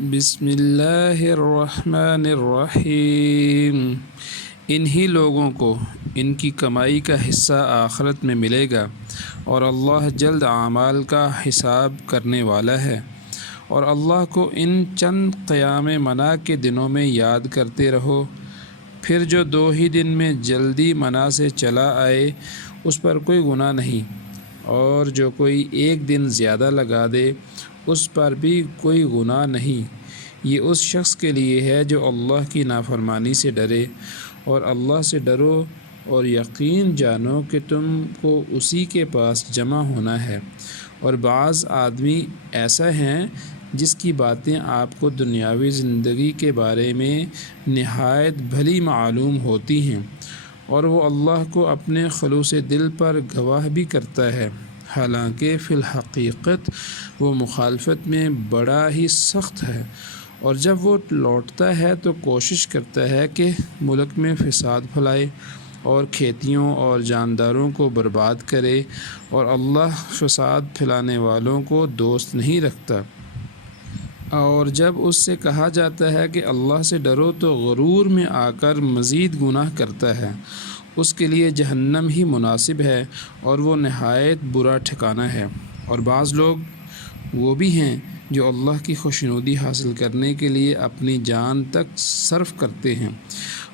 بسم اللہ الرحمن الرحیم۔ انہی لوگوں کو ان کی کمائی کا حصہ آخرت میں ملے گا اور اللہ جلد اعمال کا حساب کرنے والا ہے۔ اور اللہ کو ان چند قیام منع کے دنوں میں یاد کرتے رہو، پھر جو 2 ہی دن میں جلدی منع سے چلا آئے اس پر کوئی گناہ نہیں، اور جو کوئی 1 دن زیادہ لگا دے اس پر بھی کوئی گناہ نہیں۔ یہ اس شخص کے لیے ہے جو اللہ کی نافرمانی سے ڈرے، اور اللہ سے ڈرو اور یقین جانو کہ تم کو اسی کے پاس جمع ہونا ہے۔ اور بعض آدمی ایسا ہیں جس کی باتیں آپ کو دنیاوی زندگی کے بارے میں نہایت بھلی معلوم ہوتی ہیں، اور وہ اللہ کو اپنے خلوص دل پر گواہ بھی کرتا ہے، حالانکہ فی الحقیقت وہ مخالفت میں بڑا ہی سخت ہے۔ اور جب وہ لوٹتا ہے تو کوشش کرتا ہے کہ ملک میں فساد پھیلائے اور کھیتیوں اور جانداروں کو برباد کرے، اور اللہ فساد پھیلانے والوں کو دوست نہیں رکھتا۔ اور جب اس سے کہا جاتا ہے کہ اللہ سے ڈرو تو غرور میں آ کر مزید گناہ کرتا ہے۔ اس کے لیے جہنم ہی مناسب ہے اور وہ نہایت برا ٹھکانہ ہے۔ اور بعض لوگ وہ بھی ہیں جو اللہ کی خوشنودی حاصل کرنے کے لیے اپنی جان تک صرف کرتے ہیں،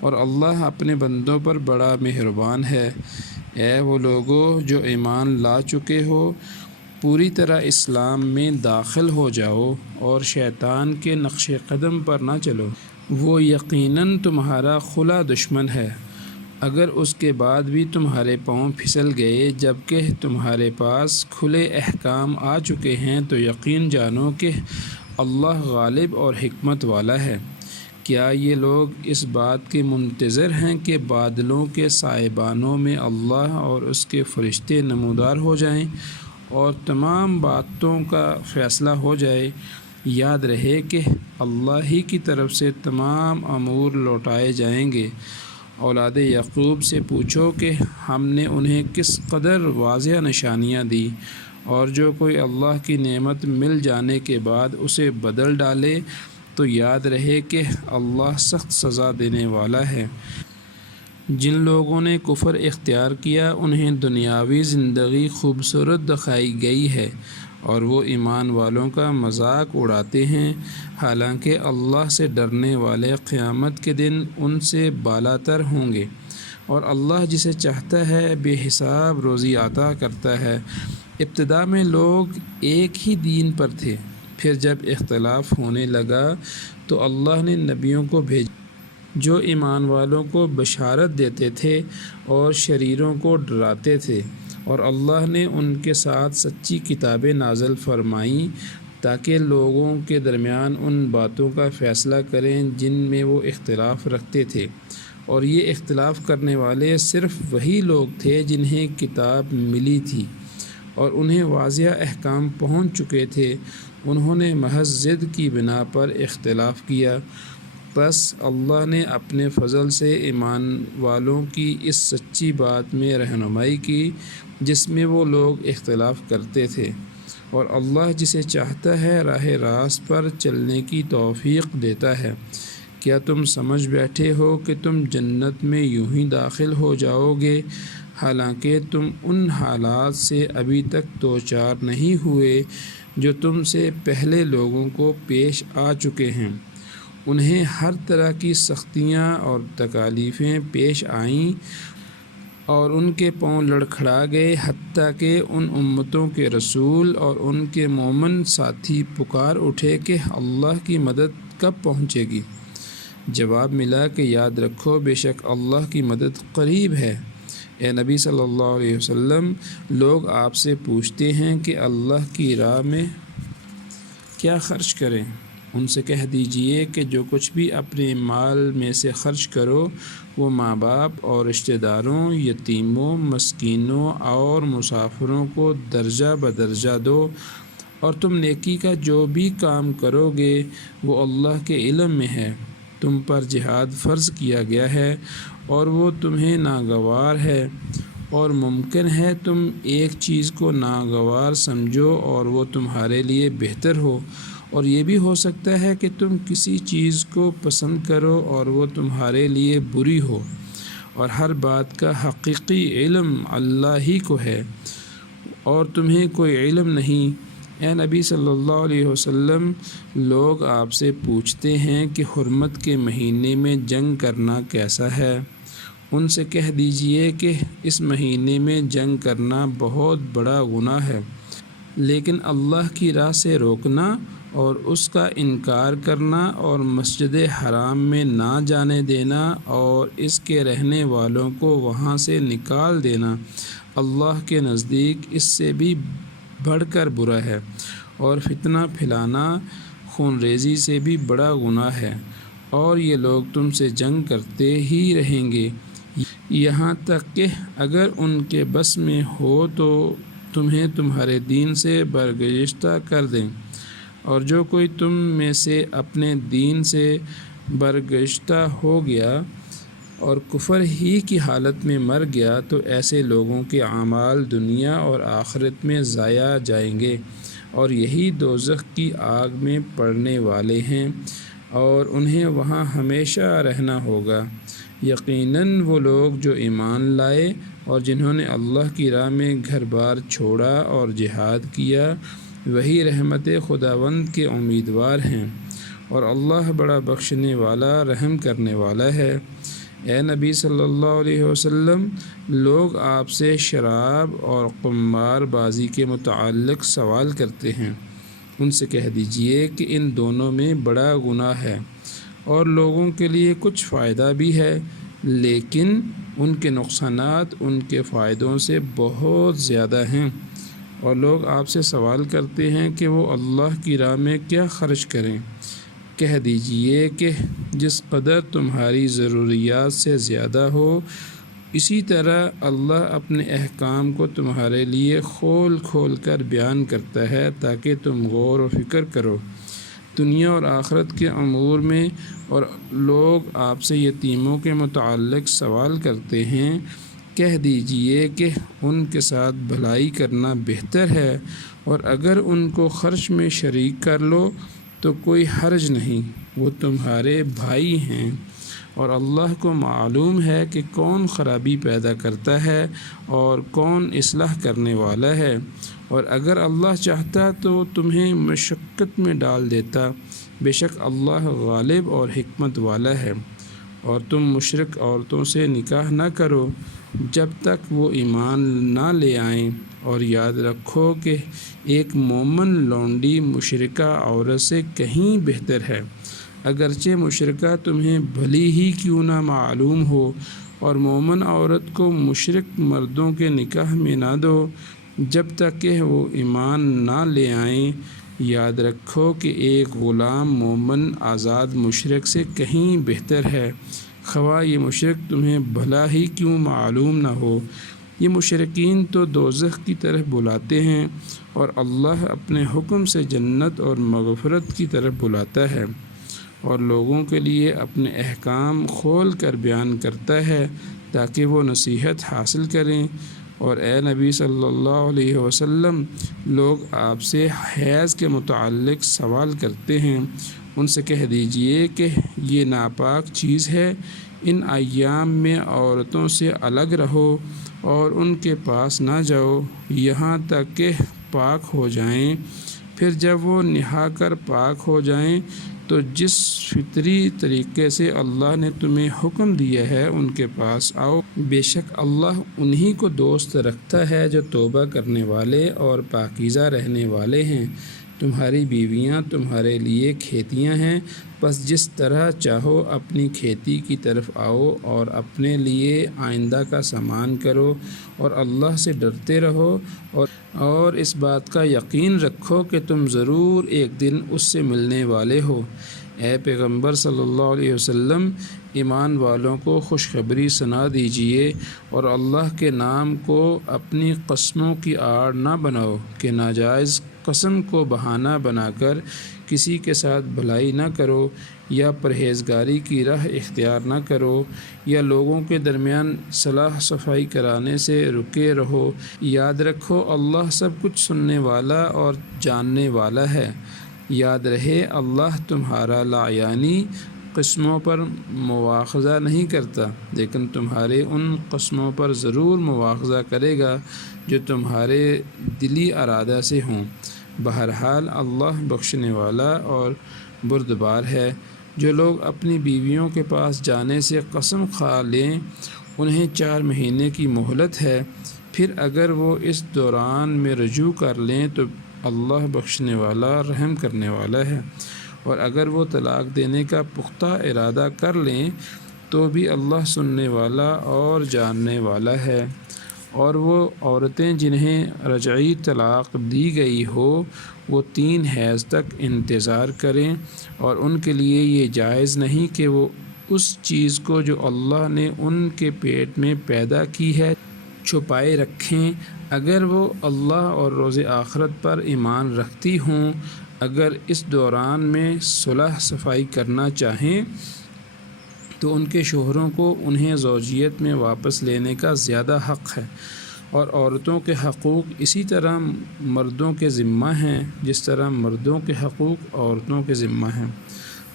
اور اللہ اپنے بندوں پر بڑا مہربان ہے۔ اے وہ لوگو جو ایمان لا چکے ہو، پوری طرح اسلام میں داخل ہو جاؤ اور شیطان کے نقش قدم پر نہ چلو، وہ یقیناً تمہارا کھلا دشمن ہے۔ اگر اس کے بعد بھی تمہارے پاؤں پھسل گئے جبکہ تمہارے پاس کھلے احکام آ چکے ہیں تو یقین جانو کہ اللہ غالب اور حکمت والا ہے۔ کیا یہ لوگ اس بات کے منتظر ہیں کہ بادلوں کے سائبانوں میں اللہ اور اس کے فرشتے نمودار ہو جائیں اور تمام باتوں کا فیصلہ ہو جائے؟ یاد رہے کہ اللہ ہی کی طرف سے تمام امور لوٹائے جائیں گے۔ اولاد یعقوب سے پوچھو کہ ہم نے انہیں کس قدر واضح نشانیاں دی، اور جو کوئی اللہ کی نعمت مل جانے کے بعد اسے بدل ڈالے تو یاد رہے کہ اللہ سخت سزا دینے والا ہے۔ جن لوگوں نے کفر اختیار کیا انہیں دنیاوی زندگی خوبصورت دکھائی گئی ہے، اور وہ ایمان والوں کا مذاق اڑاتے ہیں، حالانکہ اللہ سے ڈرنے والے قیامت کے دن ان سے بالاتر ہوں گے۔ اور اللہ جسے چاہتا ہے بے حساب روزی عطا کرتا ہے۔ ابتدا میں لوگ ایک ہی دین پر تھے، پھر جب اختلاف ہونے لگا تو اللہ نے نبیوں کو بھیجا جو ایمان والوں کو بشارت دیتے تھے اور شریروں کو ڈراتے تھے، اور اللہ نے ان کے ساتھ سچی کتابیں نازل فرمائیں تاکہ لوگوں کے درمیان ان باتوں کا فیصلہ کریں جن میں وہ اختلاف رکھتے تھے۔ اور یہ اختلاف کرنے والے صرف وہی لوگ تھے جنہیں کتاب ملی تھی اور انہیں واضح احکام پہنچ چکے تھے۔ انہوں نے محض ضد کی بنا پر اختلاف کیا، بس اللہ نے اپنے فضل سے ایمان والوں کی اس سچی بات میں رہنمائی کی جس میں وہ لوگ اختلاف کرتے تھے، اور اللہ جسے چاہتا ہے راہ راست پر چلنے کی توفیق دیتا ہے۔ کیا تم سمجھ بیٹھے ہو کہ تم جنت میں یوں ہی داخل ہو جاؤ گے، حالانکہ تم ان حالات سے ابھی تک دوچار نہیں ہوئے جو تم سے پہلے لوگوں کو پیش آ چکے ہیں؟ انہیں ہر طرح کی سختیاں اور تکالیفیں پیش آئیں اور ان کے پاؤں لڑکھڑا گئے، حتیٰ کہ ان امتوں کے رسول اور ان کے مومن ساتھی پکار اٹھے کہ اللہ کی مدد کب پہنچے گی؟ جواب ملا کہ یاد رکھو بے شک اللہ کی مدد قریب ہے۔ اے نبی صلی اللہ علیہ وسلم، لوگ آپ سے پوچھتے ہیں کہ اللہ کی راہ میں کیا خرچ کریں؟ ان سے کہہ دیجئے کہ جو کچھ بھی اپنے مال میں سے خرچ کرو وہ ماں باپ اور رشتہ داروں، یتیموں، مسکینوں اور مسافروں کو درجہ بدرجہ دو، اور تم نیکی کا جو بھی کام کرو گے وہ اللہ کے علم میں ہے۔ تم پر جہاد فرض کیا گیا ہے اور وہ تمہیں ناگوار ہے، اور ممکن ہے تم ایک چیز کو ناگوار سمجھو اور وہ تمہارے لیے بہتر ہو، اور یہ بھی ہو سکتا ہے کہ تم کسی چیز کو پسند کرو اور وہ تمہارے لیے بری ہو، اور ہر بات کا حقیقی علم اللہ ہی کو ہے اور تمہیں کوئی علم نہیں۔ اے نبی صلی اللہ علیہ وسلم، لوگ آپ سے پوچھتے ہیں کہ حرمت کے مہینے میں جنگ کرنا کیسا ہے؟ ان سے کہہ دیجئے کہ اس مہینے میں جنگ کرنا بہت بڑا گناہ ہے، لیکن اللہ کی راہ سے روکنا اور اس کا انکار کرنا اور مسجد حرام میں نہ جانے دینا اور اس کے رہنے والوں کو وہاں سے نکال دینا اللہ کے نزدیک اس سے بھی بڑھ کر برا ہے، اور فتنہ پھیلانا خون ریزی سے بھی بڑا گناہ ہے، اور یہ لوگ تم سے جنگ کرتے ہی رہیں گے یہاں تک کہ اگر ان کے بس میں ہو تو تمہیں تمہارے دین سے برگزیدہ کر دیں، اور جو کوئی تم میں سے اپنے دین سے برگزیدہ ہو گیا اور کفر ہی کی حالت میں مر گیا تو ایسے لوگوں کے اعمال دنیا اور آخرت میں ضائع جائیں گے، اور یہی دوزخ کی آگ میں پڑنے والے ہیں اور انہیں وہاں ہمیشہ رہنا ہوگا۔ یقیناً وہ لوگ جو ایمان لائے اور جنہوں نے اللہ کی راہ میں گھر بار چھوڑا اور جہاد کیا، وہی رحمت خداوند کے امیدوار ہیں، اور اللہ بڑا بخشنے والا رحم کرنے والا ہے۔ اے نبی صلی اللہ علیہ وسلم، لوگ آپ سے شراب اور قمار بازی کے متعلق سوال کرتے ہیں، ان سے کہہ دیجئے کہ ان دونوں میں بڑا گناہ ہے اور لوگوں کے لیے کچھ فائدہ بھی ہے، لیکن ان کے نقصانات ان کے فائدوں سے بہت زیادہ ہیں۔ اور لوگ آپ سے سوال کرتے ہیں کہ وہ اللہ کی راہ میں کیا خرچ کریں؟ کہہ دیجئے کہ جس قدر تمہاری ضروریات سے زیادہ ہو، اسی طرح اللہ اپنے احکام کو تمہارے لیے کھول کھول کر بیان کرتا ہے تاکہ تم غور و فکر کرو دنیا اور آخرت کے امور میں۔ اور لوگ آپ سے یتیموں کے متعلق سوال کرتے ہیں، کہہ دیجئے کہ ان کے ساتھ بھلائی کرنا بہتر ہے، اور اگر ان کو خرچ میں شریک کر لو تو کوئی حرج نہیں، وہ تمہارے بھائی ہیں، اور اللہ کو معلوم ہے کہ کون خرابی پیدا کرتا ہے اور کون اصلاح کرنے والا ہے، اور اگر اللہ چاہتا تو تمہیں مشقت میں ڈال دیتا، بے شک اللہ غالب اور حکمت والا ہے۔ اور تم مشرک عورتوں سے نکاح نہ کرو جب تک وہ ایمان نہ لے آئیں، اور یاد رکھو کہ ایک مومن لونڈی مشرکہ عورت سے کہیں بہتر ہے، اگرچہ مشرکہ تمہیں بھلی ہی کیوں نہ معلوم ہو، اور مومن عورت کو مشرک مردوں کے نکاح میں نہ دو جب تک کہ وہ ایمان نہ لے آئیں۔ یاد رکھو کہ ایک غلام مومن آزاد مشرک سے کہیں بہتر ہے، خواہ یہ مشرک تمہیں بھلا ہی کیوں معلوم نہ ہو۔ یہ مشرکین تو دوزخ کی طرف بلاتے ہیں، اور اللہ اپنے حکم سے جنت اور مغفرت کی طرف بلاتا ہے، اور لوگوں کے لیے اپنے احکام کھول کر بیان کرتا ہے تاکہ وہ نصیحت حاصل کریں۔ اور اے نبی صلی اللہ علیہ وسلم، لوگ آپ سے حیض کے متعلق سوال کرتے ہیں، ان سے کہہ دیجئے کہ یہ ناپاک چیز ہے، ان ایام میں عورتوں سے الگ رہو اور ان کے پاس نہ جاؤ یہاں تک کہ پاک ہو جائیں، پھر جب وہ نہا کر پاک ہو جائیں تو جس فطری طریقے سے اللہ نے تمہیں حکم دیا ہے ان کے پاس آؤ، بے شک اللہ انہی کو دوست رکھتا ہے جو توبہ کرنے والے اور پاکیزہ رہنے والے ہیں۔ تمہاری بیویاں تمہارے لیے کھیتیاں ہیں، بس جس طرح چاہو اپنی کھیتی کی طرف آؤ اور اپنے لیے آئندہ کا سامان کرو، اور اللہ سے ڈرتے رہو، اور اس بات کا یقین رکھو کہ تم ضرور ایک دن اس سے ملنے والے ہو۔ اے پیغمبر صلی اللہ علیہ وسلم، ایمان والوں کو خوشخبری سنا دیجئے، اور اللہ کے نام کو اپنی قسموں کی آڑ نہ بناؤ کہ ناجائز قسم کو بہانہ بنا کر کسی کے ساتھ بھلائی نہ کرو، یا پرہیزگاری کی راہ اختیار نہ کرو، یا لوگوں کے درمیان صلاح صفائی کرانے سے رکے رہو۔ یاد رکھو اللہ سب کچھ سننے والا اور جاننے والا ہے۔ یاد رہے اللہ تمہارا لایعنی قسموں پر مواخذہ نہیں کرتا، لیکن تمہارے ان قسموں پر ضرور مواخذہ کرے گا جو تمہارے دلی ارادہ سے ہوں۔ بہرحال اللہ بخشنے والا اور بردبار ہے۔ جو لوگ اپنی بیویوں کے پاس جانے سے قسم کھا لیں انہیں 4 مہینے کی مہلت ہے، پھر اگر وہ اس دوران میں رجوع کر لیں تو اللہ بخشنے والا رحم کرنے والا ہے، اور اگر وہ طلاق دینے کا پختہ ارادہ کر لیں تو بھی اللہ سننے والا اور جاننے والا ہے۔ اور وہ عورتیں جنہیں رجعی طلاق دی گئی ہو وہ 3 حیض تک انتظار کریں، اور ان کے لیے یہ جائز نہیں کہ وہ اس چیز کو جو اللہ نے ان کے پیٹ میں پیدا کی ہے چھپائے رکھیں، اگر وہ اللہ اور روز آخرت پر ایمان رکھتی ہوں۔ اگر اس دوران میں صلح صفائی کرنا چاہیں تو ان کے شوہروں کو انہیں زوجیت میں واپس لینے کا زیادہ حق ہے، اور عورتوں کے حقوق اسی طرح مردوں کے ذمہ ہیں جس طرح مردوں کے حقوق عورتوں کے ذمہ ہیں۔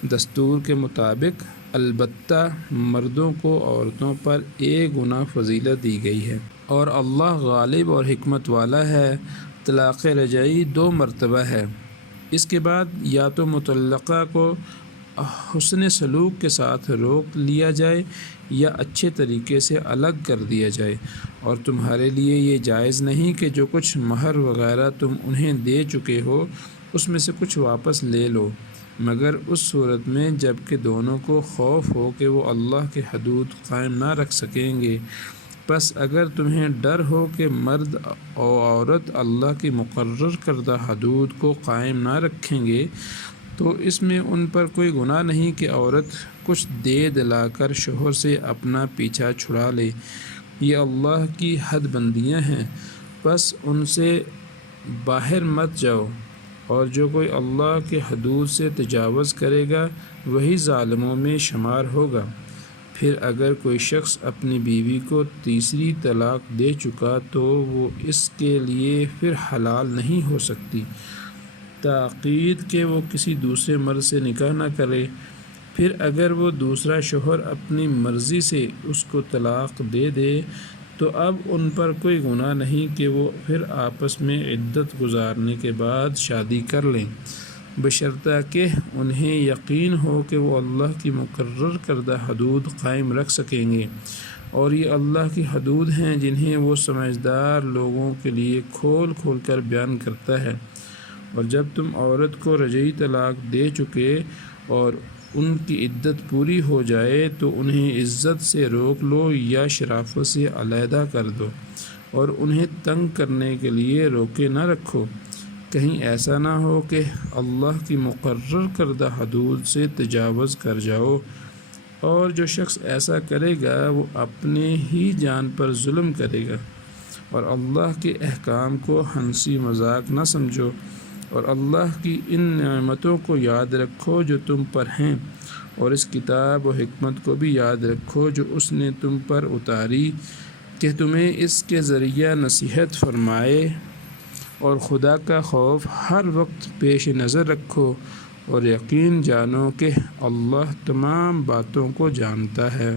دستور کے مطابق البتہ مردوں کو عورتوں پر 1 گنا فضیلت دی گئی ہے، اور اللہ غالب اور حکمت والا ہے۔ طلاق رجعی 2 مرتبہ ہے، اس کے بعد یا تو مطلقہ کو حسن سلوک کے ساتھ روک لیا جائے یا اچھے طریقے سے الگ کر دیا جائے، اور تمہارے لیے یہ جائز نہیں کہ جو کچھ مہر وغیرہ تم انہیں دے چکے ہو اس میں سے کچھ واپس لے لو، مگر اس صورت میں جب کہ دونوں کو خوف ہو کہ وہ اللہ کے حدود قائم نہ رکھ سکیں گے۔ پس اگر تمہیں ڈر ہو کہ مرد اور عورت اللہ کی مقرر کردہ حدود کو قائم نہ رکھیں گے تو اس میں ان پر کوئی گناہ نہیں کہ عورت کچھ دے دلا کر شوہر سے اپنا پیچھا چھڑا لے۔ یہ اللہ کی حد بندیاں ہیں، بس ان سے باہر مت جاؤ، اور جو کوئی اللہ کے حدود سے تجاوز کرے گا وہی ظالموں میں شمار ہوگا۔ پھر اگر کوئی شخص اپنی بیوی کو 3 طلاق دے چکا تو وہ اس کے لیے پھر حلال نہیں ہو سکتی تاکید کہ وہ کسی دوسرے مرد سے نکاح نہ کرے۔ پھر اگر وہ دوسرا شوہر اپنی مرضی سے اس کو طلاق دے دے تو اب ان پر کوئی گناہ نہیں کہ وہ پھر آپس میں عدت گزارنے کے بعد شادی کر لیں، بشرطہ کہ انہیں یقین ہو کہ وہ اللہ کی مقرر کردہ حدود قائم رکھ سکیں گے، اور یہ اللہ کی حدود ہیں جنہیں وہ سمجھدار لوگوں کے لیے کھول کھول کر بیان کرتا ہے۔ اور جب تم عورت کو رجعی طلاق دے چکے اور ان کی عدت پوری ہو جائے تو انہیں عزت سے روک لو یا شرافت سے علیحدہ کر دو، اور انہیں تنگ کرنے کے لیے روکے نہ رکھو، کہیں ایسا نہ ہو کہ اللہ کی مقرر کردہ حدود سے تجاوز کر جاؤ، اور جو شخص ایسا کرے گا وہ اپنے ہی جان پر ظلم کرے گا۔ اور اللہ کے احکام کو ہنسی مذاق نہ سمجھو، اور اللہ کی ان نعمتوں کو یاد رکھو جو تم پر ہیں، اور اس کتاب و حکمت کو بھی یاد رکھو جو اس نے تم پر اتاری کہ تمہیں اس کے ذریعہ نصیحت فرمائے، اور خدا کا خوف ہر وقت پیش نظر رکھو، اور یقین جانو کہ اللہ تمام باتوں کو جانتا ہے۔